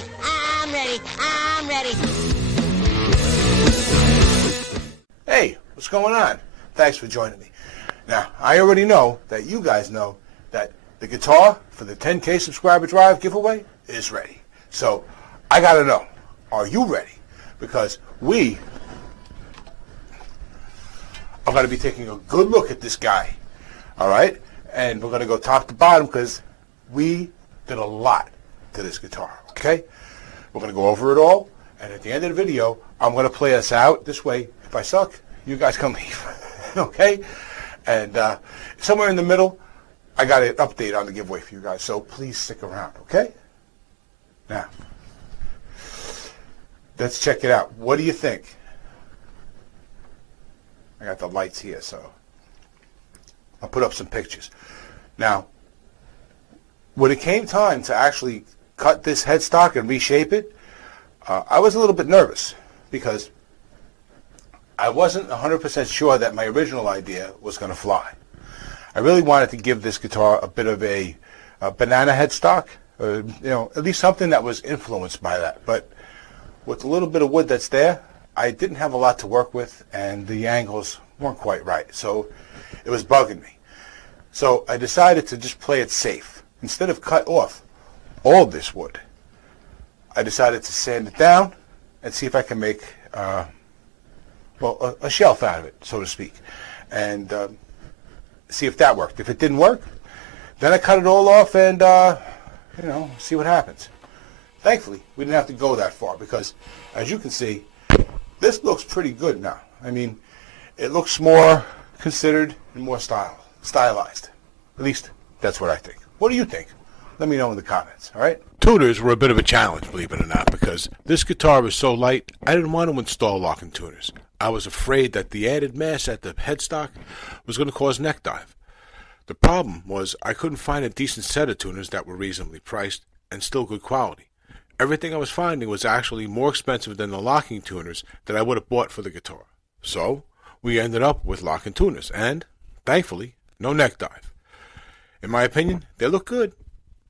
ready. I'm ready. I'm ready. Hey, what's going on? Thanks for joining me. Now, I already know that you guys know that the guitar for the 10K subscriber drive giveaway is ready. So, I gotta know, are you ready? Because we are gonna be taking a good look at this guy, all right? And we're gonna go top to bottom because we did a lot to this guitar, okay? We're gonna go over it all, and at the end of the video, I'm gonna play us out this way. If I suck, you guys can leave, okay? And somewhere in the middle, I got an update on the giveaway for you guys, so please stick around, okay? Now, let's check it out. What do you think? I got the lights here, so I'll put up some pictures. Now, when it came time to actually cut this headstock and reshape it, I was a little bit nervous because I wasn't 100% sure that my original idea was going to fly. I really wanted to give this guitar a bit of a banana headstock, at least something that was influenced by that. But with the little bit of wood that's there, I didn't have a lot to work with, and the angles weren't quite right. So it was bugging me. So I decided to just play it safe. Instead of cut off all this wood, I decided to sand it down and see if I can make a shelf out of it, so to speak, and see if that worked. If it didn't work, then I cut it all off and, see what happens. Thankfully, we didn't have to go that far because, as you can see, this looks pretty good now. I mean, it looks more considered and more stylized. At least, that's what I think. What do you think? Let me know in the comments, all right? Tuners were a bit of a challenge, believe it or not, because this guitar was so light, I didn't want to install locking tuners. I was afraid that the added mass at the headstock was going to cause neck dive. The problem was I couldn't find a decent set of tuners that were reasonably priced and still good quality. Everything I was finding was actually more expensive than the locking tuners that I would have bought for the guitar. So, we ended up with locking tuners, and, thankfully, no neck dive. In my opinion, they look good,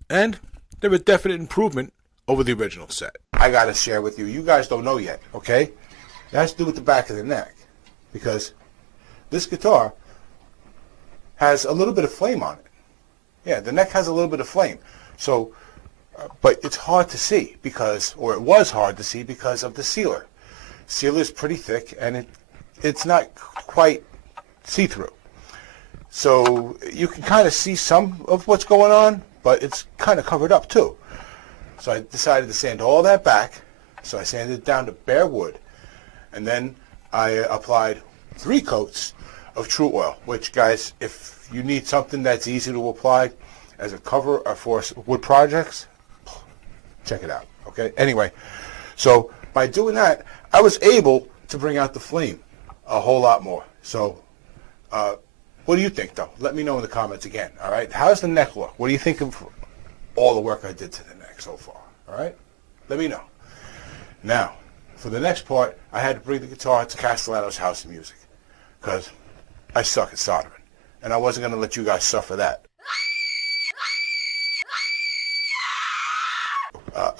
and they're a definite improvement over the original set. I got to share with you. You guys don't know yet, okay? It has to do with the back of the neck, because this guitar has a little bit of flame on it. Yeah, the neck has a little bit of flame. So, but it's hard to see or it was hard to see because of the sealer. Sealer is pretty thick, and it's not quite see-through. So you can kind of see some of what's going on, but it's kind of covered up too. So I decided to sand all that back. So I sanded it down to bare wood. And then I applied 3 coats of True Oil, which, guys, if you need something that's easy to apply as a cover or for wood projects, check it out, okay? Anyway, so by doing that, I was able to bring out the flame a whole lot more. So what do you think, though? Let me know in the comments again, all right? How's the neck look? What do you think of all the work I did to the neck so far, all right? Let me know. Now, for the next part, I had to bring the guitar to Castellano's House of Music because I suck at soldering, and I wasn't going to let you guys suffer that.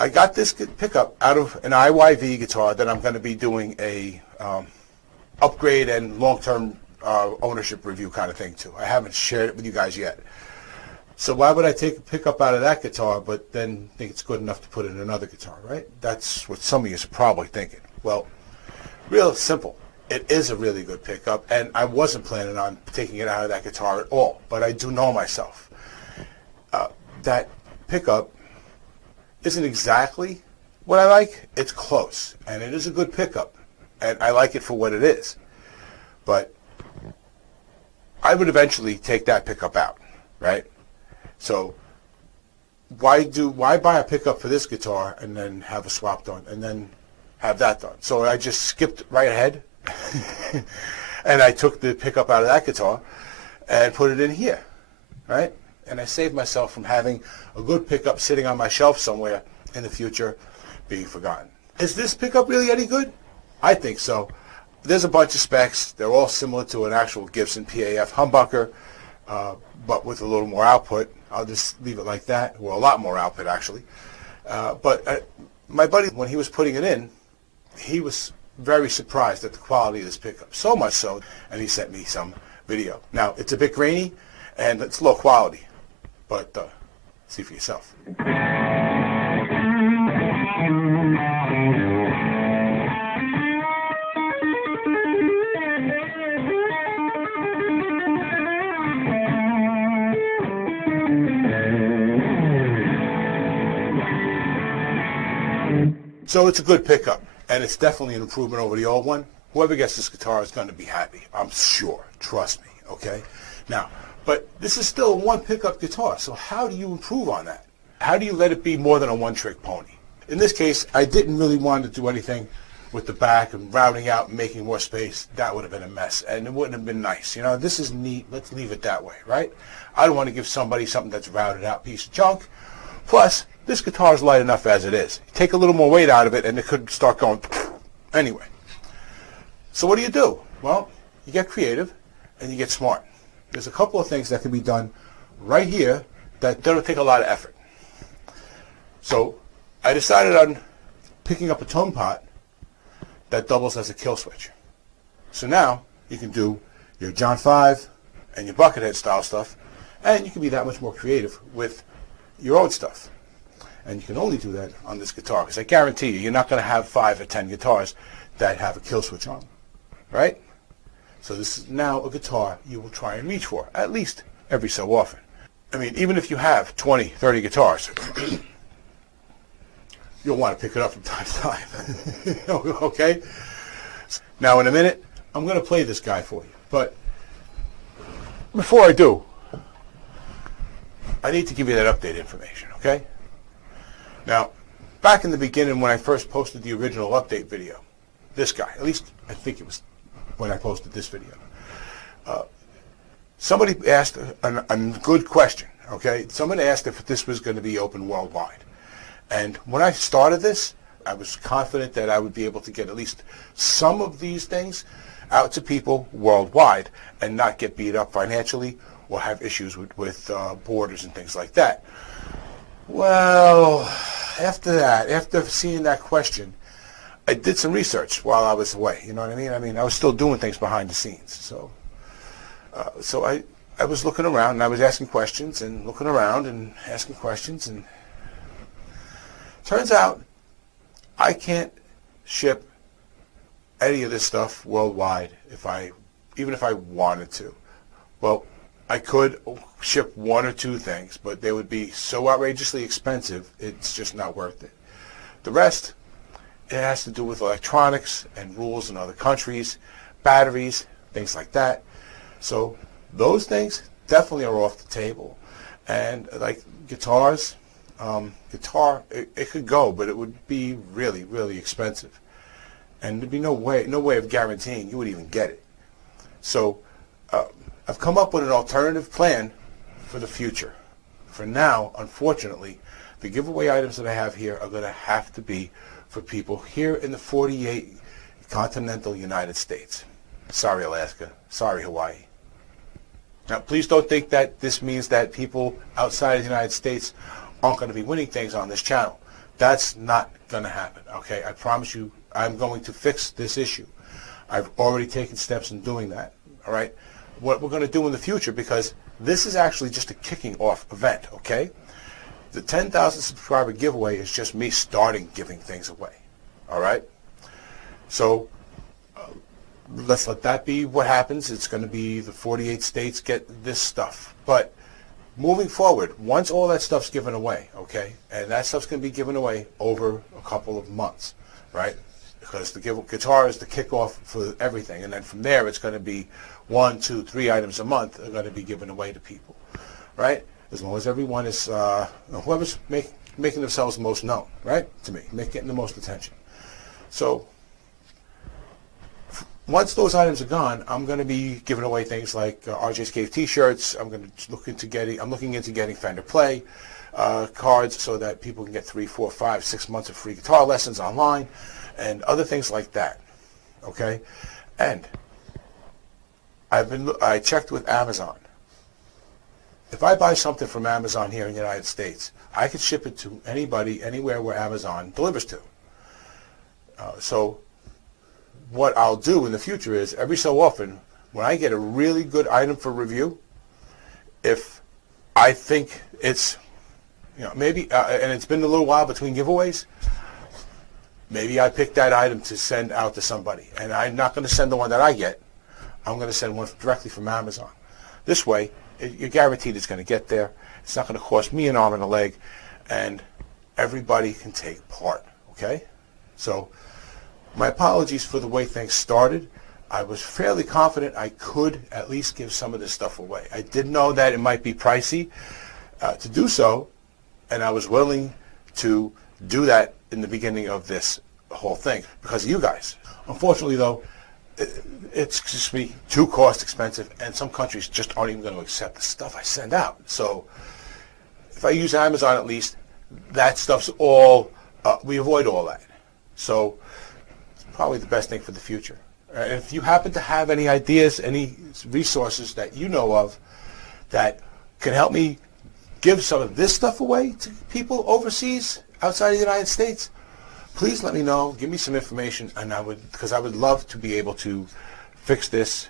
I got this pickup out of an IYV guitar that I'm going to be doing a upgrade and long-term ownership review kind of thing too. I haven't shared it with you guys yet. So why would I take a pickup out of that guitar but then think it's good enough to put in another guitar, right? That's what some of you are probably thinking. Well, real simple. It is a really good pickup, and I wasn't planning on taking it out of that guitar at all, but I do know myself. That pickup isn't exactly what I like. It's close, and it is a good pickup, and I like it for what it is. But I would eventually take that pickup out, right? So why buy a pickup for this guitar and then have a swap done and then have that done? So I just skipped right ahead and I took the pickup out of that guitar and put it in here, right? And I saved myself from having a good pickup sitting on my shelf somewhere in the future being forgotten. Is this pickup really any good? I think so. There's a bunch of specs. They're all similar to an actual Gibson PAF humbucker, but with a little more output. I'll just leave it like that. Well, a lot more output, actually. But My buddy, when he was putting it in, he was very surprised at the quality of this pickup, so much so, and he sent me some video. Now, it's a bit grainy, and it's low quality, but see for yourself. So it's a good pickup, and it's definitely an improvement over the old one. Whoever gets this guitar is going to be happy, I'm sure. Trust me, okay? Now, but this is still a one pickup guitar, so how do you improve on that? How do you let it be more than a one-trick pony? In this case, I didn't really want to do anything with the back and routing out and making more space. That would have been a mess, and it wouldn't have been nice. You know, this is neat. Let's leave it that way, right? I don't want to give somebody something that's routed out piece of junk. Plus, this guitar is light enough as it is. You take a little more weight out of it, and it could start going anyway. So what do? Well, you get creative, and you get smart. There's a couple of things that can be done right here that don't take a lot of effort. So I decided on picking up a tone pot that doubles as a kill switch. So now you can do your John 5 and your Buckethead style stuff, and you can be that much more creative with your own stuff. And you can only do that on this guitar, because I guarantee you're not going to have 5 or 10 guitars that have a kill switch on, right? So this is now a guitar you will try and reach for, at least every so often. I mean, even if you have 20, 30 guitars, you'll want to pick it up from time to time, okay? Now in a minute, I'm going to play this guy for you, but before I do, I need to give you that update information, okay? Now, back in the beginning when I first posted the original update video, this guy, at least I think it was when I posted this video, somebody asked a good question, okay? Someone asked if this was going to be open worldwide. And when I started this, I was confident that I would be able to get at least some of these things out to people worldwide and not get beat up financially or have issues with borders and things like that. Well, after that, after seeing that question, I did some research while I was away. You know what I mean? I mean, I was still doing things behind the scenes. So I was looking around and I was asking questions and looking around and asking questions, and turns out I can't ship any of this stuff worldwide even if I wanted to. Well, I could ship 1 or 2 things, but they would be so outrageously expensive, it's just not worth it. The rest, it has to do with electronics and rules in other countries, batteries, things like that. So those things definitely are off the table. And like guitars, it could go, but it would be really, really expensive. And there'd be no way of guaranteeing you would even get it. So I've come up with an alternative plan for the future. For now, unfortunately, the giveaway items that I have here are going to have to be for people here in the 48 continental United States. Sorry, Alaska. Sorry, Hawaii. Now, please don't think that this means that people outside of the United States aren't going to be winning things on this channel. That's not going to happen, okay? I promise you, I'm going to fix this issue. I've already taken steps in doing that, all right? What we're going to do in the future, because this is actually just a kicking off event, okay? The 10,000 subscriber giveaway is just me starting giving things away, all right? So let's let that be what happens. It's going to be the 48 states get this stuff. But moving forward, once all that stuff's given away, okay, and that stuff's going to be given away over a couple of months, right? Because the guitar is the kickoff for everything, and then from there it's going to be 1, 2, 3 items a month are going to be given away to people, right? As long as everyone is, whoever's making themselves most known, right? To me, getting the most attention. So once those items are gone, I'm going to be giving away things like RJ's Cave T-shirts. I'm looking into getting Fender Play cards so that people can get 3, 4, 5, 6 months of free guitar lessons online and other things like that. Okay, and I checked with Amazon. if I buy something from Amazon here in the United States, I could ship it to anybody, anywhere where Amazon delivers to. So what I'll do in the future is, every so often, when I get a really good item for review, if I think it's, maybe, and it's been a little while between giveaways, maybe I pick that item to send out to somebody. And I'm not going to send the one that I get. I'm going to send one directly from Amazon. This way, you're guaranteed it's going to get there. It's not going to cost me an arm and a leg, and everybody can take part, okay? So my apologies for the way things started. I was fairly confident I could at least give some of this stuff away. I did know that it might be pricey to do so, and I was willing to do that in the beginning of this whole thing because of you guys. Unfortunately, though, it's just me too cost expensive, and some countries just aren't even going to accept the stuff I send out. So if I use Amazon, at least that stuff's all, we avoid all that. So it's probably the best thing for the future. And if you happen to have any ideas, any resources that you know of that can help me give some of this stuff away to people overseas, outside of the United States, please let me know. Give me some information, and because I would love to be able to fix this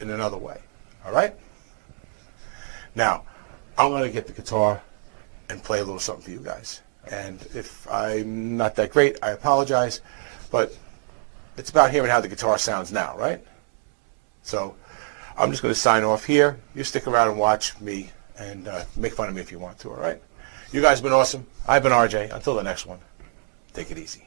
in another way. All right? Now, I'm going to get the guitar and play a little something for you guys. And if I'm not that great, I apologize, but it's about hearing how the guitar sounds now, right? So I'm just going to sign off here. You stick around and watch me, and make fun of me if you want to, all right? You guys have been awesome. I've been RJ. Until the next one, take it easy.